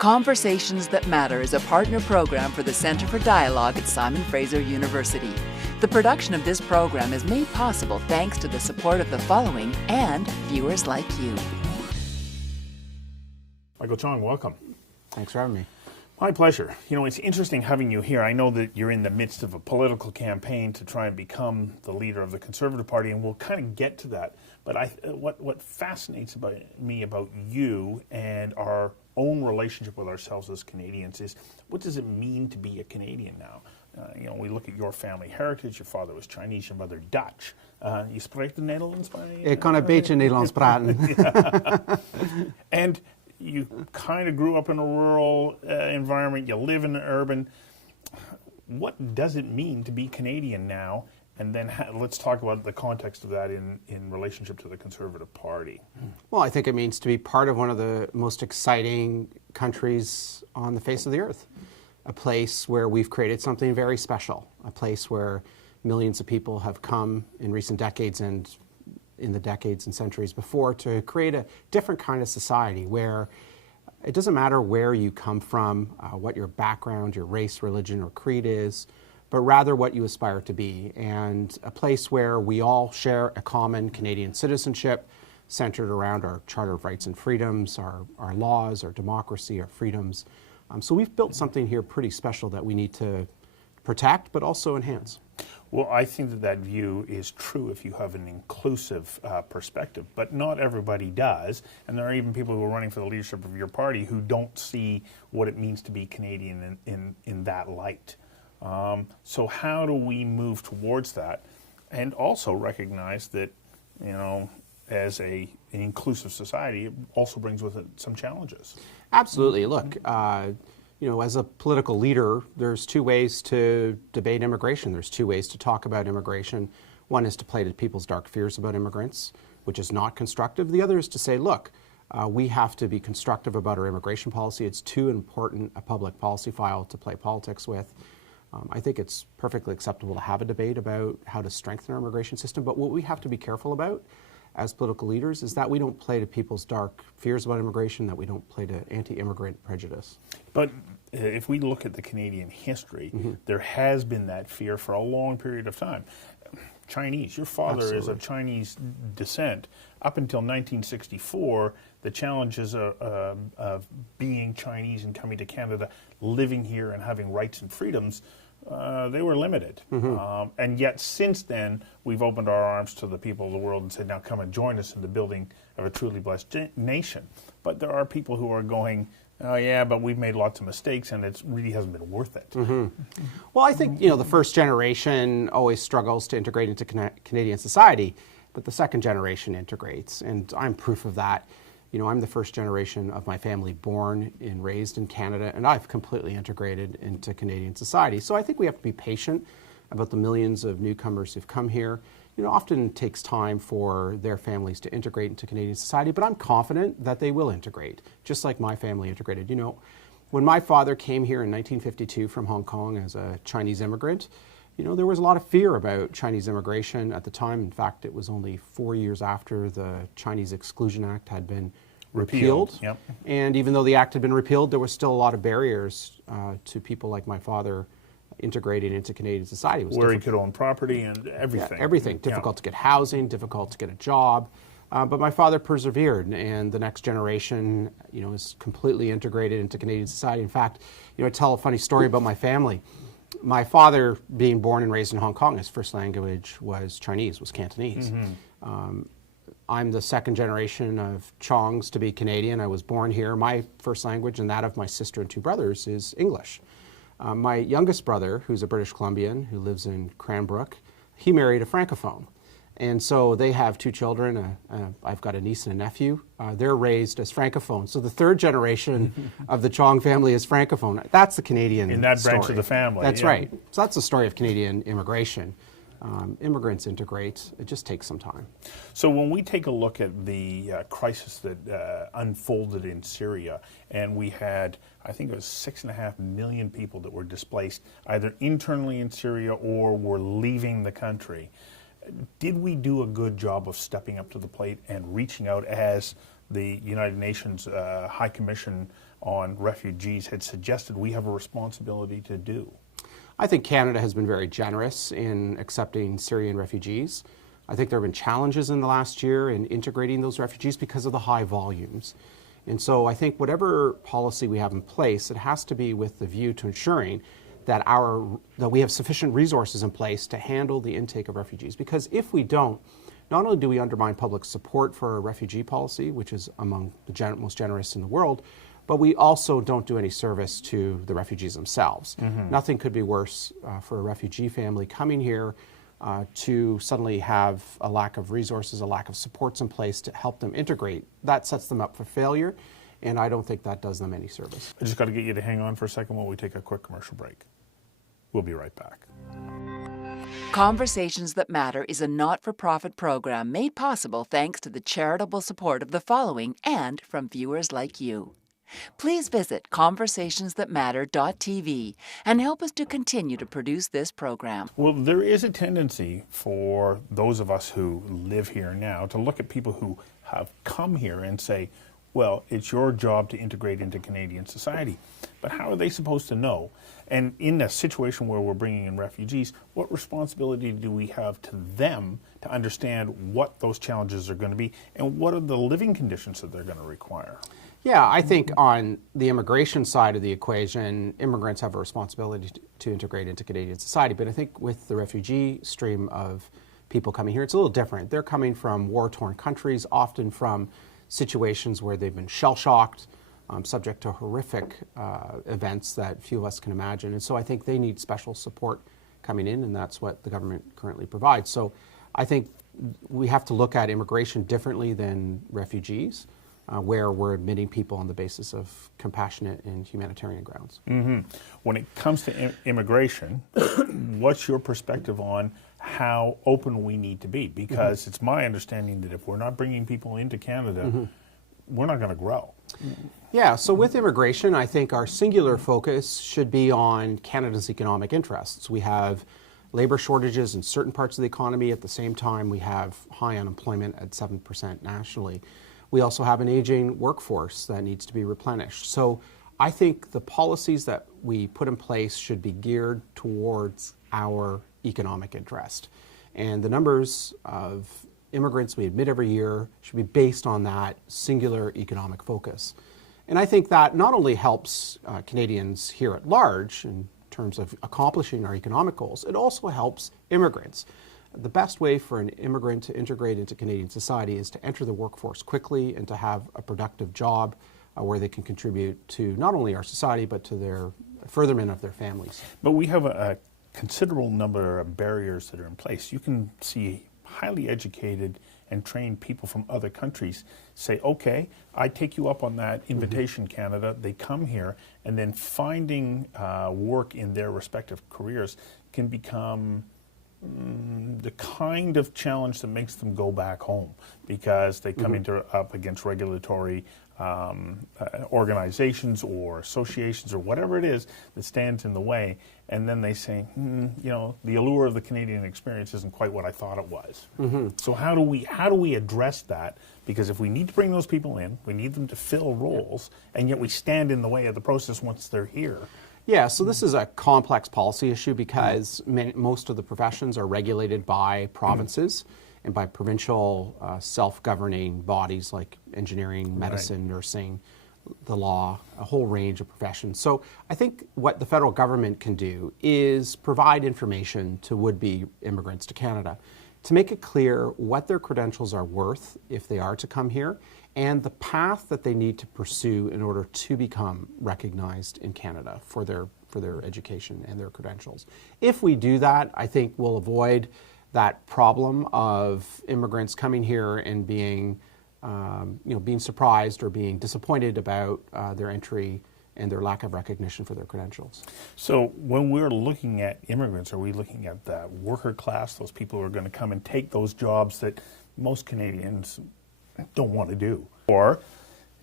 Conversations That Matter is a partner program for the Centre for Dialogue at Simon Fraser University. The production of this program is made possible thanks to the support of the following and viewers like you. Michael Chong, welcome. Thanks for having me. My pleasure. You know, it's interesting having you here. I know that you're in the midst of a political campaign to try and become the leader of the Conservative Party, and we'll kind of get to that. But what fascinates me about you and our own relationship with ourselves as Canadians is, what does it mean to be a Canadian now? We look at your family heritage. Your father was Chinese, your mother Dutch. You spreekt de Nederlands bij? Ik kan een beetje Nederlands praten. And you kind of grew up in a rural environment. You live in an urban. What does it mean to be Canadian now? And then let's talk about the context of that in relationship to the Conservative Party. Well, I think it means to be part of one of the most exciting countries on the face of the earth. A place where we've created something very special. A place where millions of people have come in recent decades and in the decades and centuries before to create a different kind of society where it doesn't matter where you come from, what your background, your race, religion, or creed is, but rather what you aspire to be. And a place where we all share a common Canadian citizenship centered around our Charter of Rights and Freedoms, our laws, our democracy, our freedoms. So we've built something here pretty special that we need to protect, but also enhance. Well, I think that view is true if you have an inclusive perspective, but not everybody does. And there are even people who are running for the leadership of your party who don't see what it means to be Canadian in that light. So how do we move towards that and also recognize that, as an inclusive society, it also brings with it some challenges? Absolutely. Look, as a political leader, there's two ways to debate immigration. There's two ways to talk about immigration. One is to play to people's dark fears about immigrants, which is not constructive. The other is to say, look, we have to be constructive about our immigration policy. It's too important a public policy file to play politics with. I think it's perfectly acceptable to have a debate about how to strengthen our immigration system, but what we have to be careful about as political leaders is that we don't play to people's dark fears about immigration, that we don't play to anti-immigrant prejudice. But if we look at the Canadian history, there has been that fear for a long period of time. Chinese, your father is of Chinese descent. Up until 1964, the challenges of being Chinese and coming to Canada, living here and having rights and freedoms, they were limited. And yet since then, we've opened our arms to the people of the world and said, now come and join us in the building of a truly blessed nation. But there are people who are going, oh yeah, but we've made lots of mistakes and it really hasn't been worth it. Well, I think, the first generation always struggles to integrate into Canadian society, but the second generation integrates, and I'm proof of that. I'm the first generation of my family born and raised in Canada, and I've completely integrated into Canadian society. So I think we have to be patient about the millions of newcomers who've come here. Often it takes time for their families to integrate into Canadian society, but I'm confident that they will integrate, just like my family integrated. When my father came here in 1952 from Hong Kong as a Chinese immigrant, there was a lot of fear about Chinese immigration at the time. In fact, it was only 4 years after the Chinese Exclusion Act had been repealed. Yep. And even though the act had been repealed, there was still a lot of barriers to people like my father integrating into Canadian society. Where he could own property and everything. Yeah, everything. Difficult to get housing, difficult to get a job. But my father persevered, and the next generation, is completely integrated into Canadian society. In fact, I tell a funny story about my family. My father, being born and raised in Hong Kong, his first language was Chinese, was Cantonese. I'm the second generation of Chongs to be Canadian. I was born here. My first language and that of my sister and two brothers is English. My youngest brother, who's a British Columbian, who lives in Cranbrook, he married a Francophone. And so they have two children. I've got a niece and a nephew. They're raised as Francophones. So the third generation of the Chong family is Francophone. That's the Canadian in that story. branch of the family. That's right. So that's the story of Canadian immigration. Immigrants integrate. It just takes some time. So when we take a look at the crisis that unfolded in Syria, and we had, I think it was 6.5 million people that were displaced either internally in Syria or were leaving the country, did we do a good job of stepping up to the plate and reaching out as the United Nations High Commission on Refugees had suggested we have a responsibility to do? I think Canada has been very generous in accepting Syrian refugees. I think there have been challenges in the last year in integrating those refugees because of the high volumes. And so I think whatever policy we have in place, it has to be with the view to ensuring that we have sufficient resources in place to handle the intake of refugees. Because if we don't, not only do we undermine public support for a refugee policy, which is among the most generous in the world, but we also don't do any service to the refugees themselves. Nothing could be worse for a refugee family coming here to suddenly have a lack of resources, a lack of supports in place to help them integrate. That sets them up for failure, and I don't think that does them any service. I just got to get you to hang on for a second while we take a quick commercial break. We'll be right back. Conversations That Matter is a not-for-profit program made possible thanks to the charitable support of the following and from viewers like you. Please visit conversationsthatmatter.tv and help us to continue to produce this program. Well, there is a tendency for those of us who live here now to look at people who have come here and say, well, it's your job to integrate into Canadian society. But how are they supposed to know? And in a situation where we're bringing in refugees, what responsibility do we have to them to understand what those challenges are going to be and what are the living conditions that they're going to require? Yeah, I think on the immigration side of the equation, immigrants have a responsibility to integrate into Canadian society. But I think with the refugee stream of people coming here, it's a little different. They're coming from war-torn countries, often from situations where they've been shell-shocked, subject to horrific events that few of us can imagine. And so I think they need special support coming in, and that's what the government currently provides. So I think we have to look at immigration differently than refugees, where we're admitting people on the basis of compassionate and humanitarian grounds. When it comes to immigration, what's your perspective on how open we need to be? Because it's my understanding that if we're not bringing people into Canada, we're not going to grow. Yeah, so with immigration, I think our singular focus should be on Canada's economic interests. We have labor shortages in certain parts of the economy. At the same time, we have high unemployment at 7% nationally. We also have an aging workforce that needs to be replenished. So I think the policies that we put in place should be geared towards our economic interest. And the numbers of immigrants we admit every year should be based on that singular economic focus. And I think that not only helps Canadians here at large in terms of accomplishing our economic goals, it also helps immigrants. The best way for an immigrant to integrate into Canadian society is to enter the workforce quickly and to have a productive job where they can contribute to not only our society but to their furtherment of their families. But we have a considerable number of barriers that are in place. You can see highly educated and trained people from other countries say, okay, I take you up on that invitation, Canada. They come here, and then finding work in their respective careers can become the kind of challenge that makes them go back home because they come up against regulatory organizations or associations or whatever it is that stands in the way, and then they say, the allure of the Canadian experience isn't quite what I thought it was. So how do we address that? Because if we need to bring those people in, we need them to fill roles, and yet we stand in the way of the process once they're here. Yeah, so this is a complex policy issue because most of the professions are regulated by provinces and by provincial self-governing bodies like engineering, medicine, nursing, the law, a whole range of professions. So I think what the federal government can do is provide information to would-be immigrants to Canada to make it clear what their credentials are worth if they are to come here and the path that they need to pursue in order to become recognized in Canada for their education and their credentials. If we do that, I think we'll avoid that problem of immigrants coming here and being surprised or being disappointed about their entry and their lack of recognition for their credentials. So when we're looking at immigrants, are we looking at the worker class, those people who are going to come and take those jobs that most Canadians don't want to do? Or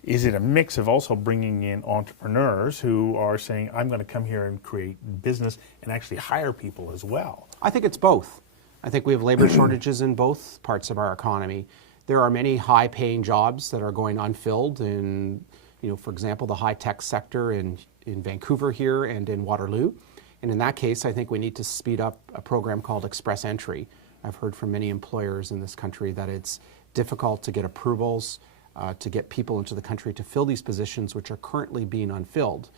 is it a mix of also bringing in entrepreneurs who are saying, I'm going to come here and create business and actually hire people as well? I think it's both. I think we have labor shortages in both parts of our economy. There are many high-paying jobs that are going unfilled in, for example, the high-tech sector in Vancouver here and in Waterloo. And in that case, I think we need to speed up a program called Express Entry. I've heard from many employers in this country that it's difficult to get approvals, to get people into the country to fill these positions which are currently being unfilled.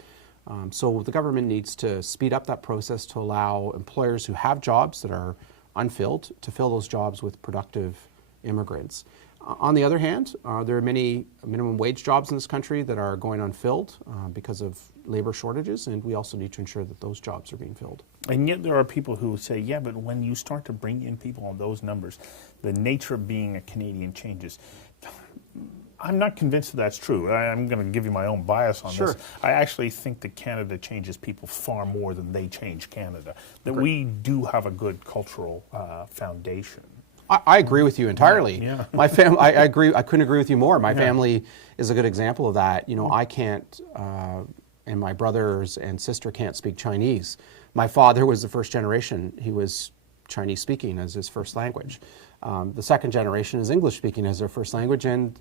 So the government needs to speed up that process to allow employers who have jobs that are unfilled to fill those jobs with productive immigrants. On the other hand, there are many minimum wage jobs in this country that are going unfilled because of labor shortages, and we also need to ensure that those jobs are being filled. And yet there are people who say, yeah, but when you start to bring in people on those numbers, the nature of being a Canadian changes. I'm not convinced that that's true. I'm going to give you my own bias on this. I actually think that Canada changes people far more than they change Canada. That we do have a good cultural foundation. I agree with you entirely. Yeah. My family, I agree. I couldn't agree with you more. My family is a good example of that. I can't, and my brothers and sister can't speak Chinese. My father was the first generation. He was Chinese speaking as his first language. The second generation is English speaking as their first language, and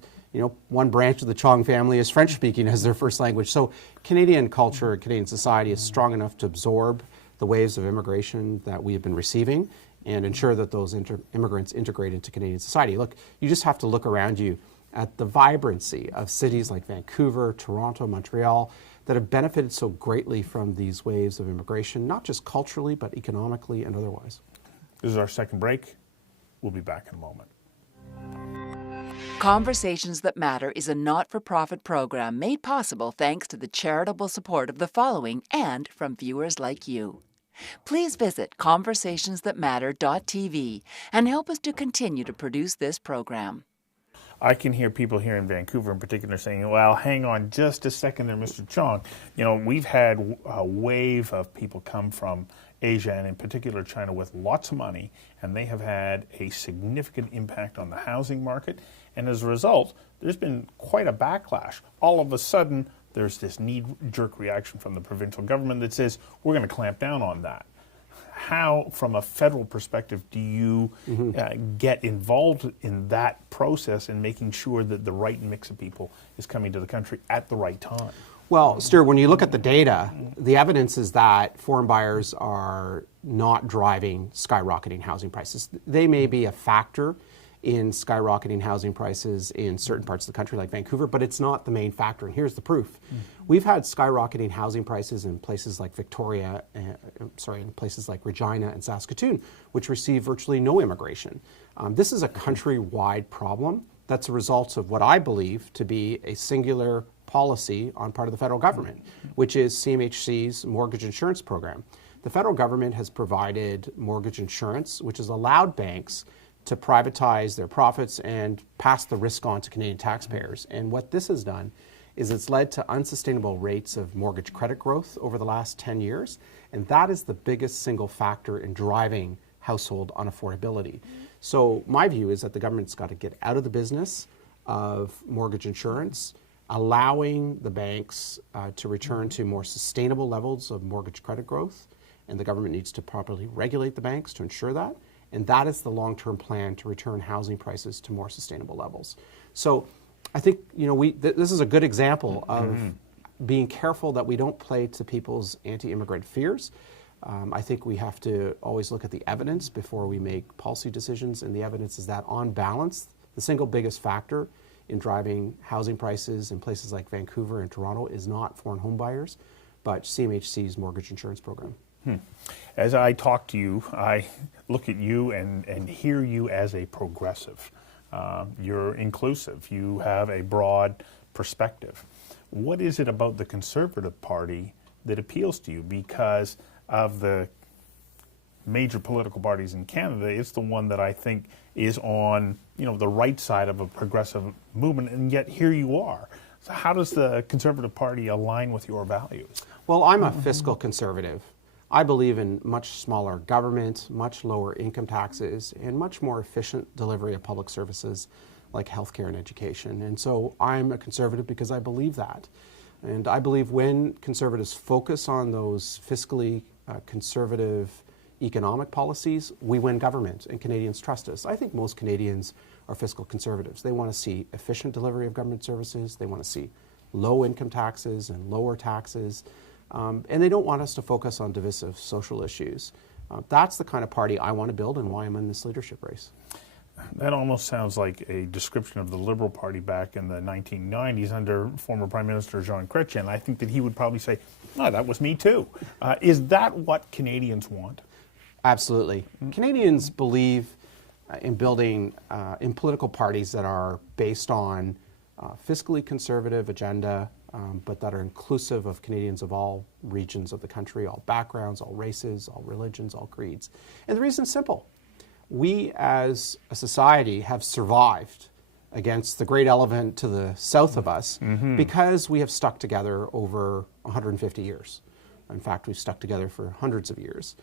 one branch of the Chong family is French speaking as their first language. So Canadian culture, Canadian society is strong enough to absorb the waves of immigration that we have been receiving and ensure that those immigrants integrate into Canadian society. Look, you just have to look around you at the vibrancy of cities like Vancouver, Toronto, Montreal that have benefited so greatly from these waves of immigration, not just culturally, but economically and otherwise. This is our second break. We'll be back in a moment. Conversations That Matter is a not-for-profit program made possible thanks to the charitable support of the following and from viewers like you. Please visit conversationsthatmatter.tv and help us to continue to produce this program. I can hear people here in Vancouver in particular saying, well, hang on just a second there, Mr. Chong. We've had a wave of people come from Asia and in particular China with lots of money, and they have had a significant impact on the housing market. And as a result, there's been quite a backlash. All of a sudden, there's this knee-jerk reaction from the provincial government that says, we're going to clamp down on that. How, from a federal perspective, do you get involved in that process in making sure that the right mix of people is coming to the country at the right time? Well, Stuart, when you look at the data, the evidence is that foreign buyers are not driving skyrocketing housing prices. They may be a factor in skyrocketing housing prices in certain parts of the country like Vancouver, but it's not the main factor, and here's the proof. We've had skyrocketing housing prices in places like Victoria, in places like Regina and Saskatoon, which receive virtually no immigration. This is a countrywide problem that's a result of what I believe to be a singular policy on part of the federal government, which is CMHC's mortgage insurance program. The federal government has provided mortgage insurance, which has allowed banks to privatize their profits and pass the risk on to Canadian taxpayers. And what this has done is it's led to unsustainable rates of mortgage credit growth over the last 10 years, and that is the biggest single factor in driving household unaffordability. So my view is that the government's got to get out of the business of mortgage insurance, allowing the banks to return to more sustainable levels of mortgage credit growth, and the government needs to properly regulate the banks to ensure that. And that is the long-term plan to return housing prices to more sustainable levels. So I think this is a good example of being careful that we don't play to people's anti-immigrant fears. I think we have to always look at the evidence before we make policy decisions, and the evidence is that on balance, the single biggest factor in driving housing prices in places like Vancouver and Toronto is not foreign home buyers, but CMHC's mortgage insurance program. As I talk to you, I look at you and hear you as a progressive. You're inclusive. You have a broad perspective. What is it about the Conservative Party that appeals to you? Because of the major political parties in Canada, it's the one that I think is on the right side of a progressive movement, and yet here you are. So how does the Conservative Party align with your values? Well, I'm a fiscal conservative. I believe in much smaller government, much lower income taxes, and much more efficient delivery of public services like healthcare and education. And so I'm a conservative because I believe that. And I believe when conservatives focus on those fiscally conservative economic policies, we win government and Canadians trust us. I think most Canadians are fiscal conservatives. They want to see efficient delivery of government services. They want to see low income taxes and lower taxes. And they don't want us to focus on divisive social issues. That's the kind of party I want to build and why I'm in this leadership race. That almost sounds like a description of the Liberal Party back in the 1990s under former Prime Minister Jean Chrétien. I think that he would probably say, oh, that was me too. Is that what Canadians want? Absolutely. Canadians believe in building in political parties that are based on fiscally conservative agenda, but that are inclusive of Canadians of all regions of the country, all backgrounds, all races, all religions, all creeds. And the reason is simple. We as a society have survived against the great elephant to the south of us because we have stuck together over 150 years. In fact, we've stuck together for hundreds of years.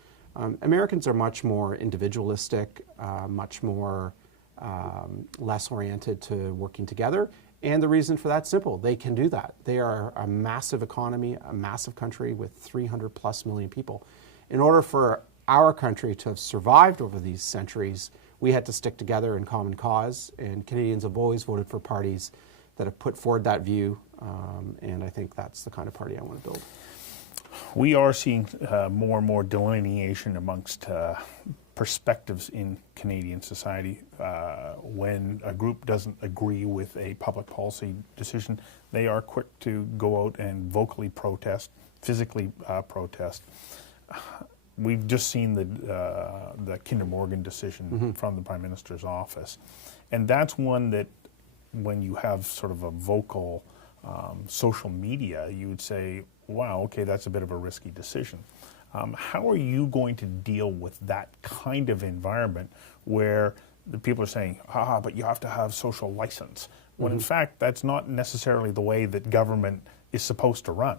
Americans are much more individualistic, much more less oriented to working together. And the reason for that's simple. They can do that. They are a massive economy, a massive country with 300 plus million people. In order for our country to have survived over these centuries, we had to stick together in common cause, and Canadians have always voted for parties that have put forward that view, and I think that's the kind of party I want to build. We are seeing more and more delineation amongst perspectives in Canadian society. When a group doesn't agree with a public policy decision, they are quick to go out and vocally protest, physically protest. We've just seen the Kinder Morgan decision from the Prime Minister's office. And that's one that when you have sort of a vocal social media, you would say, wow, okay, that's a bit of a risky decision. How are you going to deal with that kind of environment where the people are saying, but you have to have social license, when in fact that's not necessarily the way that government is supposed to run?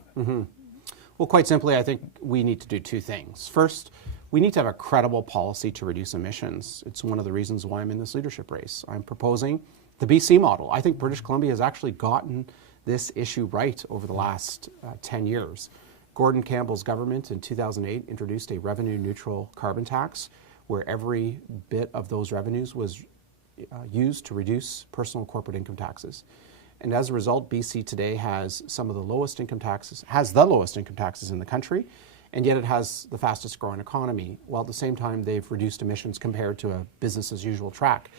Well, quite simply, I think we need to do two things. First, we need to have a credible policy to reduce emissions. It's one of the reasons why I'm in this leadership race. I'm proposing the BC model. I think British Columbia has actually gotten this issue right over the last 10 years. Gordon Campbell's government in 2008 introduced a revenue-neutral carbon tax where every bit of those revenues was used to reduce personal and corporate income taxes. And as a result, BC today has some of the lowest income taxes, has the lowest income taxes in the country, and yet it has the fastest growing economy, while at the same time they've reduced emissions compared to a business as usual track.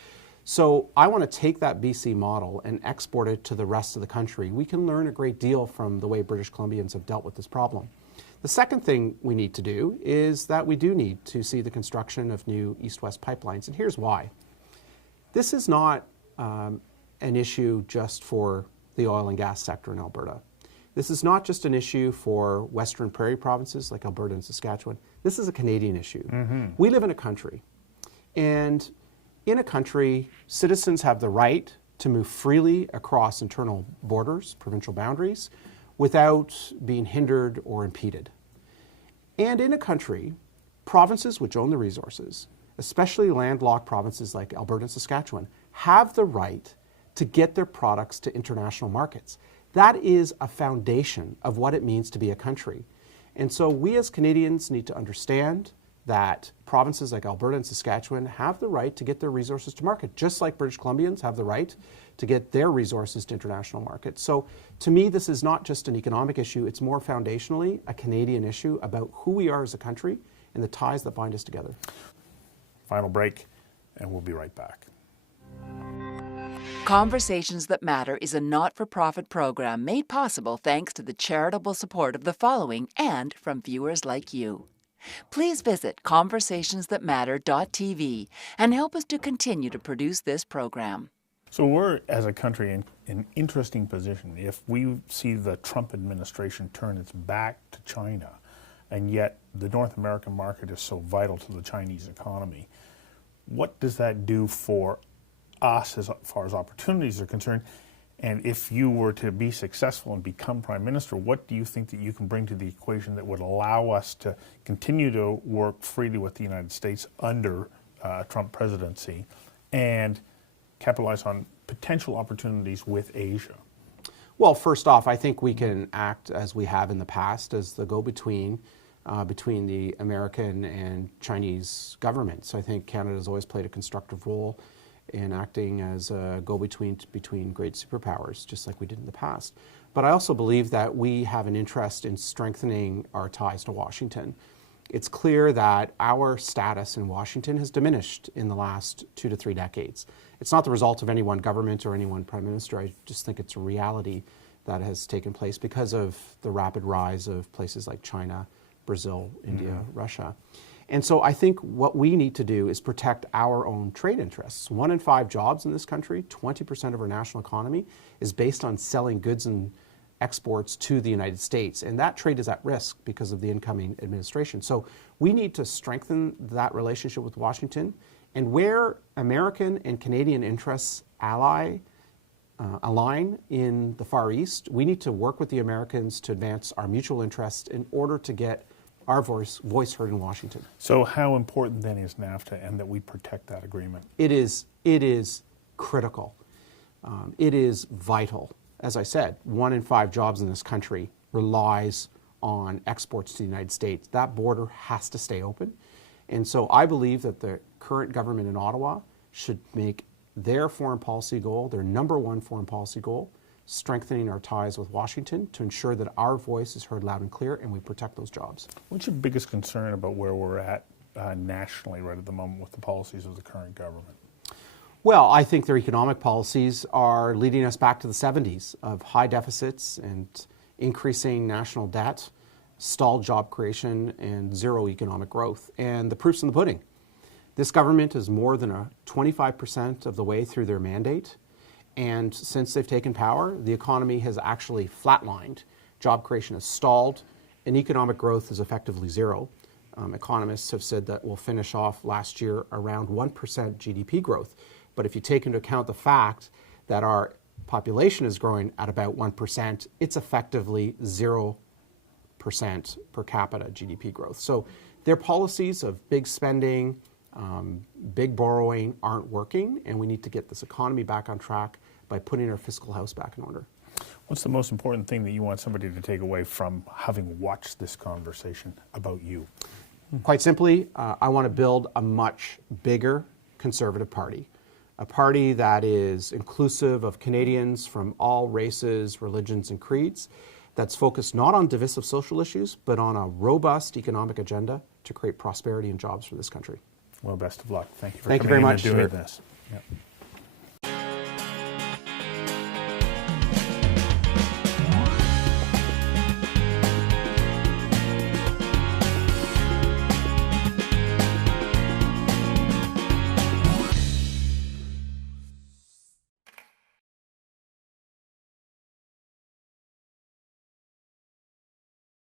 So I want to take that BC model and export it to the rest of the country. We can learn a great deal from the way British Columbians have dealt with this problem. The second thing we need to do is that we do need to see the construction of new east-west pipelines, and here's why. This is not an issue just for the oil and gas sector in Alberta. This is not just an issue for Western Prairie provinces like Alberta and Saskatchewan. This is a Canadian issue. We live in a country, and in a country, citizens have the right to move freely across internal borders, provincial boundaries, without being hindered or impeded. And in a country, provinces which own the resources, especially landlocked provinces like Alberta and Saskatchewan, have the right to get their products to international markets. That is a foundation of what it means to be a country. And so we as Canadians need to understand that provinces like Alberta and Saskatchewan have the right to get their resources to market, just like British Columbians have the right to get their resources to international markets. So to me, this is not just an economic issue, it's more foundationally a Canadian issue about who we are as a country and the ties that bind us together. Final break, and we'll be right back. Conversations That Matter is a not-for-profit program made possible thanks to the charitable support of the following and from viewers like you. Please visit conversationsthatmatter.tv and help us to continue to produce this program. So we're, as a country, in an interesting position. If we see the Trump administration turn its back to China, and yet the North American market is so vital to the Chinese economy, what does that do for us as far as opportunities are concerned? And if you were to be successful and become Prime Minister, what do you think that you can bring to the equation that would allow us to continue to work freely with the United States under Trump presidency and capitalize on potential opportunities with Asia? Well, first off, I think we can act as we have in the past as the go-between between the American and Chinese governments. I think Canada has always played a constructive role and acting as a go-between between great superpowers, just like we did in the past. But I also believe that we have an interest in strengthening our ties to Washington. It's clear that our status in Washington has diminished in the last 2 to 3 decades. It's not the result of any one government or any one prime minister. I just think it's a reality that has taken place because of the rapid rise of places like China, Brazil, India, Russia. And so I think what we need to do is protect our own trade interests. 1 in 5 jobs in this country, 20% of our national economy, is based on selling goods and exports to the United States. And that trade is at risk because of the incoming administration. So we need to strengthen that relationship with Washington. And where American and Canadian interests align in the Far East, we need to work with the Americans to advance our mutual interests in order to get our voice heard in Washington. So how important then is NAFTA and that we protect that agreement? It is critical. It is vital. As I said, 1 in 5 jobs in this country relies on exports to the United States. That border has to stay open. And so I believe that the current government in Ottawa should make their foreign policy goal, their number 1 foreign policy goal, strengthening our ties with Washington to ensure that our voice is heard loud and clear and we protect those jobs. What's your biggest concern about where we're at nationally right at the moment with the policies of the current government? Well, I think their economic policies are leading us back to the 70s of high deficits and increasing national debt, stalled job creation, and zero economic growth. And the proof's in the pudding. This government is more than 25% of the way through their mandate. And since they've taken power, the economy has actually flatlined. Job creation has stalled, and economic growth is effectively zero. Economists have said that we'll finish off last year around 1% GDP growth. But if you take into account the fact that our population is growing at about 1%, it's effectively 0% per capita GDP growth. So their policies of big spending, big borrowing aren't working, and we need to get this economy back on track by putting our fiscal house back in order. What's the most important thing that you want somebody to take away from having watched this conversation about you? Quite simply, I want to build a much bigger Conservative Party, a party that is inclusive of Canadians from all races, religions, and creeds, that's focused not on divisive social issues, but on a robust economic agenda to create prosperity and jobs for this country. Well, best of luck. Thank you for Thank you coming very in much, and doing Stuart. this. Yep.